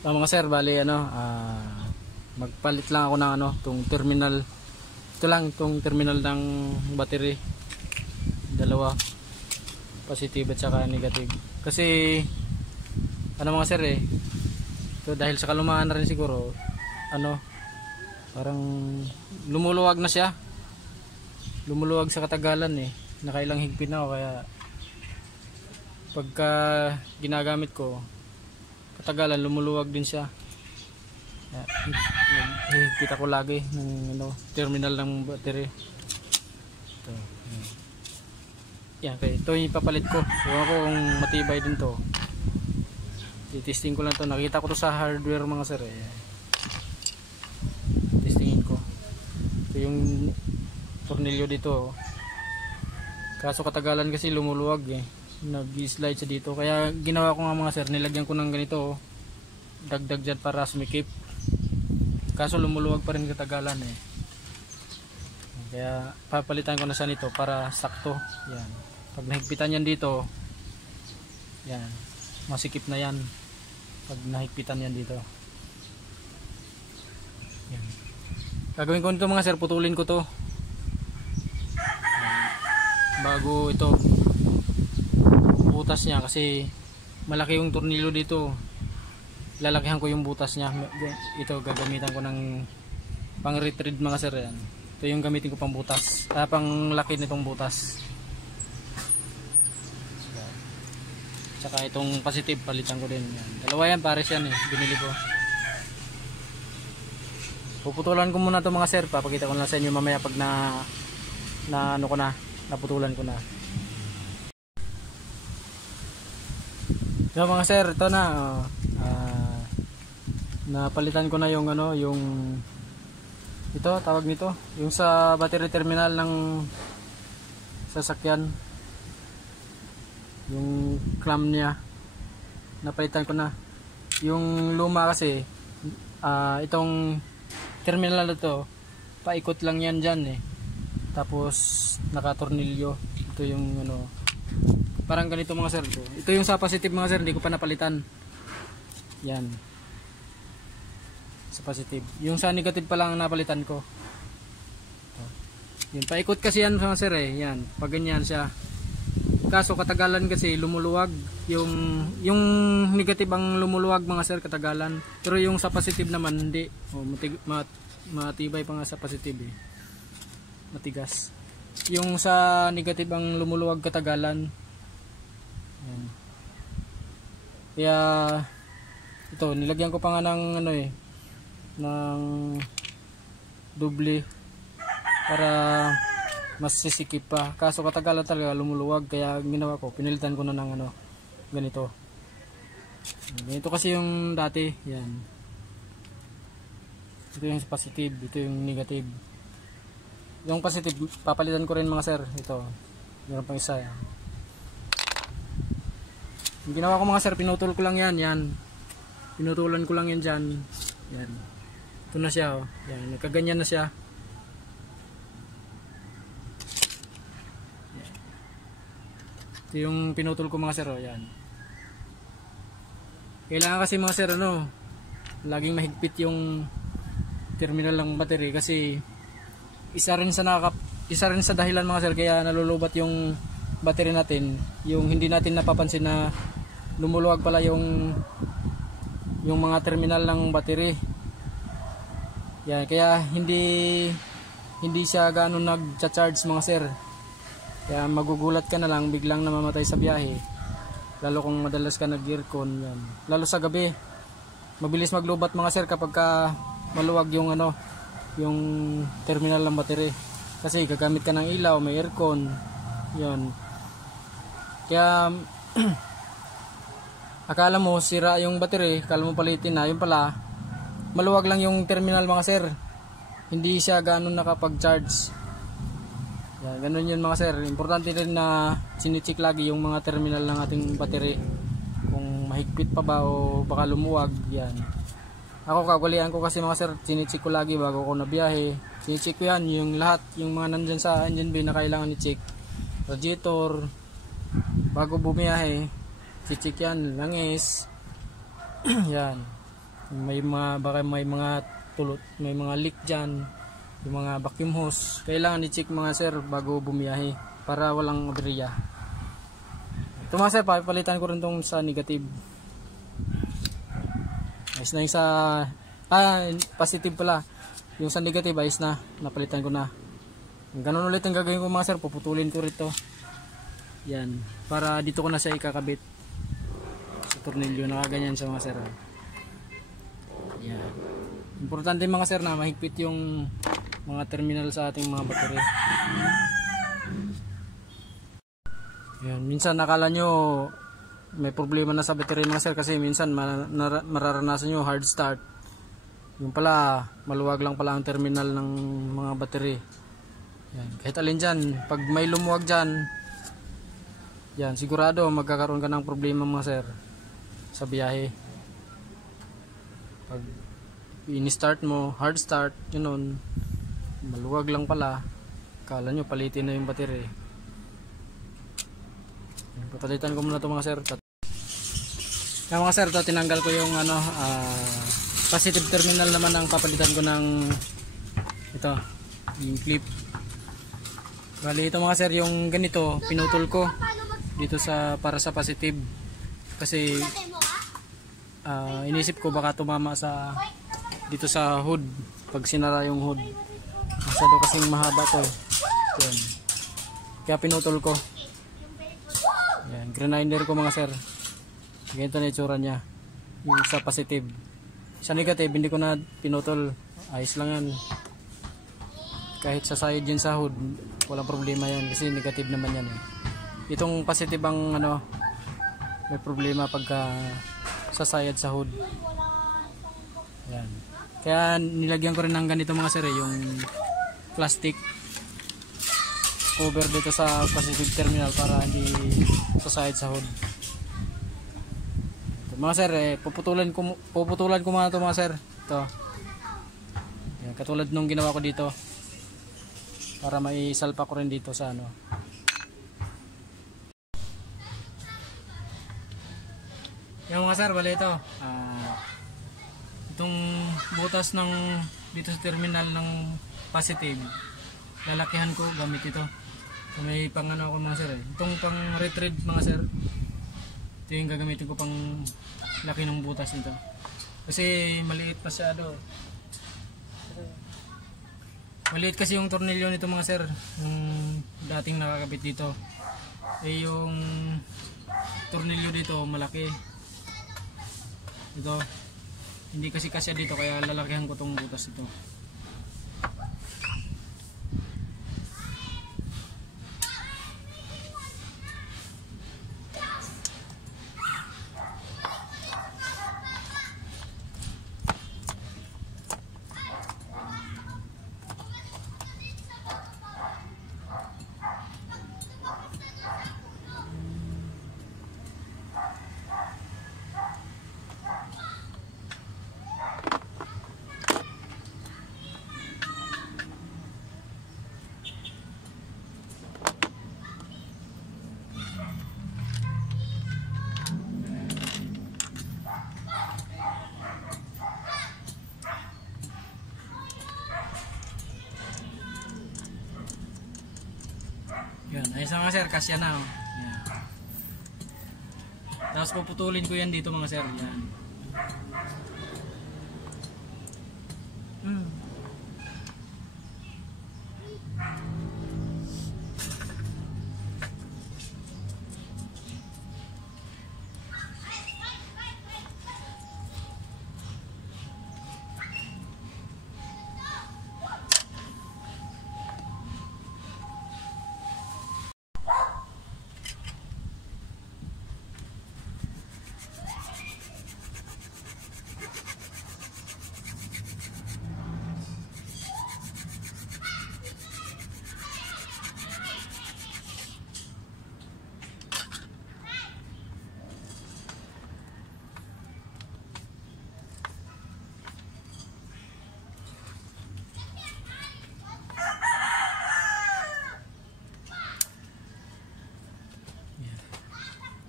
Mga sir, bali magpalit lang ako ng tong terminal. Ito lang tong terminal ng battery. Dalawa, positive at saka negative. Kasi mga sir ito dahil sa kalumaan na rin siguro, parang lumuluwag na siya. Lumuluwag sa katagalan nakailang higpit na ako, kaya pagka ginagamit ko katagalan lumuluwag din siya. Higpit ako lagi ng terminal ng battery. Ito. Yan, okay. Ito yung ipapalit ko. Ewan ko kung matibay din to. I-testing ko lang to. Nakita ko to sa hardware mga sir testingin ko. Ito yung tornilyo dito. Kaso katagalan kasi lumuluwag nag-slide siya dito. Kaya ginawa ko nga mga sir, nilagyan ko ng ganito dagdag dyan para sumikip. Kaso lumuluwag pa rin katagalan Kaya papalitan ko na siya nito para sakto. Yan. Pag nahigpitan yan dito, yan, masikip na yan. Pag nahigpitan yan dito. Yan. Gagawin ko nito mga sir, putulin ko to. Yan. Bago ito butas niya, kasi malaki yung tornilyo dito. Lalakihan ko yung butas niya. Ito gagamitan ko ng pang retrieve mga sir yan. Ito yung gamitin ko pang butas, pang laki nitong butas. Tsaka itong positive palitan ko din yan. Dalawa yan, pares yan binili ko. Puputulan ko muna ito mga sir, papakita ko na sa inyo mamaya pag naputulan ko na. So mga sir, ito na napalitan ko na yung ito tawag nito, yung sa battery terminal ng sasakyan, yung clamp niya napalitan ko na. Yung luma kasi itong terminal na to, paikot lang yan dyan tapos nakatornilyo. Ito yung parang ganito mga sir. Ito yung sa positive mga sir, hindi ko pa napalitan. Yan. Sa positive. Yung sa negative pa lang napalitan ko. Yan, paikot kasi yan mga sir Yan, pag ganyan siya. Kaso katagalan kasi lumuluwag. Yung negative ang lumuluwag mga sir, katagalan. Pero yung sa positive naman hindi. Matibay pa nga sa positive matigas. Yung sa negative ang lumuluwag katagalan. Yan. Kaya ito nilagyan ko pa nga ng ng doble para mas sisikip pa. Kaso katagalan talaga lumuluwag, kaya ginawa ko, pinilitan ko na ng ganito. Ganito kasi yung dati. Yan. Ito yung positive, ito yung negative. Yung positive papalitan ko rin mga sir. Ito meron pang isa Yung ginawa ko mga sir, pinutol ko lang yan. Pinutulan ko lang yan dyan. Yan. Ito na siya Yan, nagkaganyan na siya. Yan. Ito yung pinutol ko mga sir Yan. Kailangan kasi mga sir laging mahigpit yung terminal ng battery, kasi isa rin sa dahilan mga sir kaya nalulubat yung battery natin, yung hindi natin napapansin na lumuluwag pala yung mga terminal ng battery. Yan, kaya hindi siya gaano nagcha-charge mga sir. Kaya magugulat ka na lang, biglang namamatay sa biyahe. Lalo kung madalas ka nag-aircon yan. Lalo sa gabi, mabilis maglubat mga sir kapag maluwag yung yung terminal ng battery. Kasi gagamit ka ng ilaw, may aircon. Yan. Kaya akala mo sira yung battery, akala mo palitin na, yung pala maluwag lang yung terminal mga sir. Hindi siya ganoon nakapag-charge. Yan, ganun yun mga sir. Importante rin na sinicheck lagi yung mga terminal ng ating battery. Kung mahigpit pa ba o baka lumuwag. Yan. Ako kagalian ko kasi mga sir, sinicheck ko lagi bago ako nabiyahe. Sinicheck ko yan, yung lahat, yung mga nandyan sa engine bay na kailangan i-check. Radiator, bago bumiyahe, i-check yan, langis. Yan. Baka may mga tulot, may mga leak dyan, yung mga vacuum hose. Kailangan i-check mga sir bago bumiyahe para walang aberya. Ito mga sir, papalitan ko rin tong sa negative. Ayos na yung sa positive pala. Yung sa negative ayos na, napalitan ko na. Ganun ulit ang gagawin ko mga sir, puputulin ko rito. Yan, para dito ko na siya ikakabit sa tornilyo, nakaganyan sa mga sir. Yan. Importante mga sir na mahigpit yung mga terminal sa ating mga battery. Yan, minsan nakala nyo may problema na sa battery mga sir kasi minsan mararanasan nyo hard start. Yung pala maluwag lang pala ang terminal ng mga battery. Yan, kahit alin dyan, pag may lumuwag dyan, yan, sigurado magkakaroon ka ng problema mga sir sa biyahe. Pag ini-start mo, hard start, yun, maluwag lang pala, kala nyo palitin na yung battery. Papalitan ko muna ito mga sir. Yan mga sir, ito tinanggal ko yung positive terminal naman ang papalitan ko ng ito, yung clip. Bali ito mga sir, yung ganito pinutol ko dito para sa positive kasi inisip ko baka tumama dito sa hood pag sinara yung hood. Masyado kasing mahaba to. Yan. Kaya pinutol ko. Yan, grinder ko mga sir. Ganito na itsura niya. Yung sa positive. Sa negative hindi ko na pinutol. Ayos lang yan. Kahit sa side yun sa hood, walang problema yan kasi negative naman yan eh. Itong positive ang may problema pagka sa side sa hood. Yan. Kaya nilagyan ko rin ng ganito mga sir yung plastic cover dito sa positive terminal para hindi sa side sa hood. Ito, mga sir puputulan ko muna ito mga sir. Ito. Yan, katulad nung ginawa ko dito. Para maisalpa ko rin dito sa Yung mga sir, bali ito. Itong butas ng dito sa terminal ng positive, lalakihan ko gamit ito. So, may pangano ako mga sir Itong pang retrieve mga sir. Ito yung gagamitin ko pang laki ng butas nito. Kasi maliit masyado. Maliit kasi yung tornilyo nito mga sir. Yung dating nakakabit dito. Yung tornilyo dito malaki. Ito, hindi kasi kasya dito kaya lalakihan ko tong butas ito. Yan, ayos na mga sir, kasya na. Yan. Tapos puputulin ko yan dito mga sir. Yan.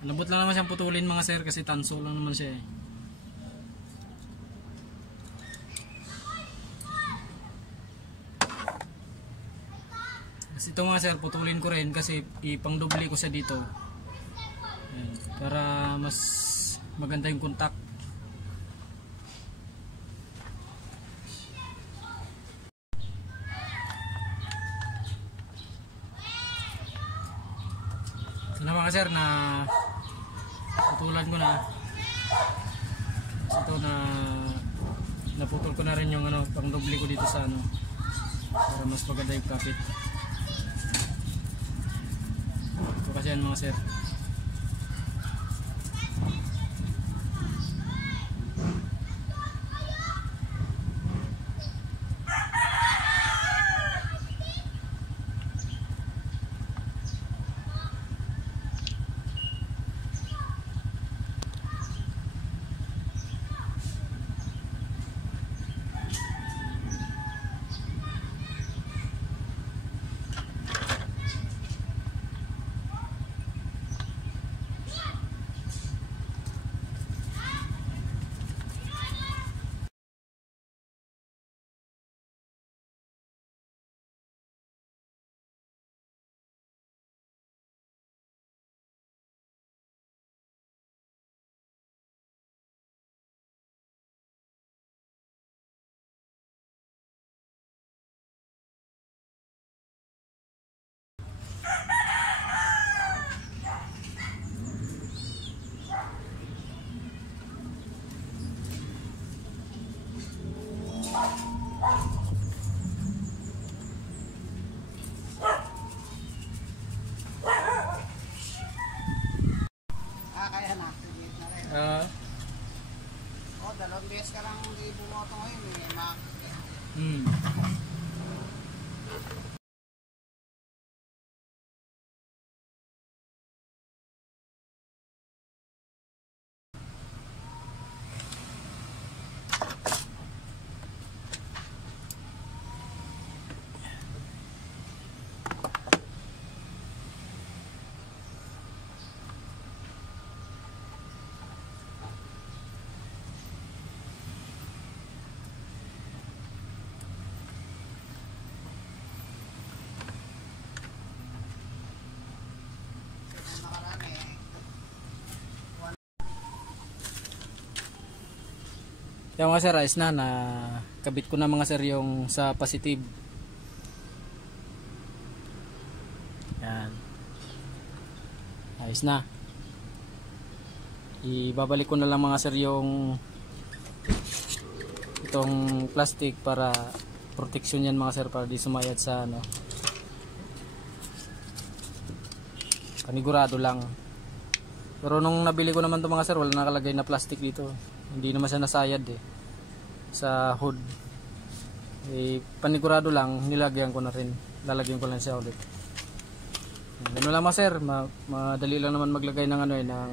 Lambot lang naman siyang putulin mga sir kasi tanso lang naman siya eh. Ito mga sir, putulin ko rin kasi ipang-doble ko siya dito. Ayan, para mas maganda yung contact. Ito na mga sir, na putulan ko na. Ito na naputol ko na rin yung ano, pang-doble ko dito sa ano, para mas maganda yung kapit. Ito kasi yan mga sir. Kaya na. Sigit na rin. Dalawang beses ka lang hindi bumoto ngayon eh. Yung mga sir, ayos na, kabit ko na mga sir yung sa positive. Yan. Ayos na. Ibabalik ko na lang mga sir yung itong plastic para protection yan mga sir, para di sumayad sa ano. Panigurado lang. Pero nung nabili ko naman to mga sir, wala nakalagay na plastic dito. Hindi naman siya nasayad eh sa hood. Panigurado lang, nilagyan ko na rin. Lalagyan ko lang siya ulit. Ano lang mga sir, madali lang naman maglagay ng ano eh, ng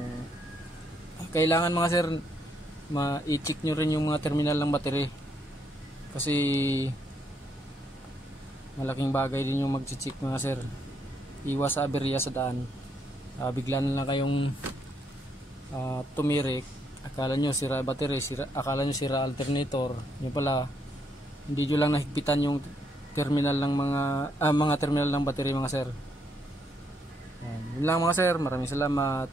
kailangan mga sir, i-check nyo rin yung mga terminal ng battery. Kasi malaking bagay din yung mag-check mga sir. Iwas sa aberya sa daan. Bigla na lang kayong tumirik. Akala nyo sira battery, akala nyo sira alternator. Yung pala, hindi nyo lang nahigpitan yung terminal ng mga terminal ng battery mga sir. Yun lang mga sir, maraming salamat.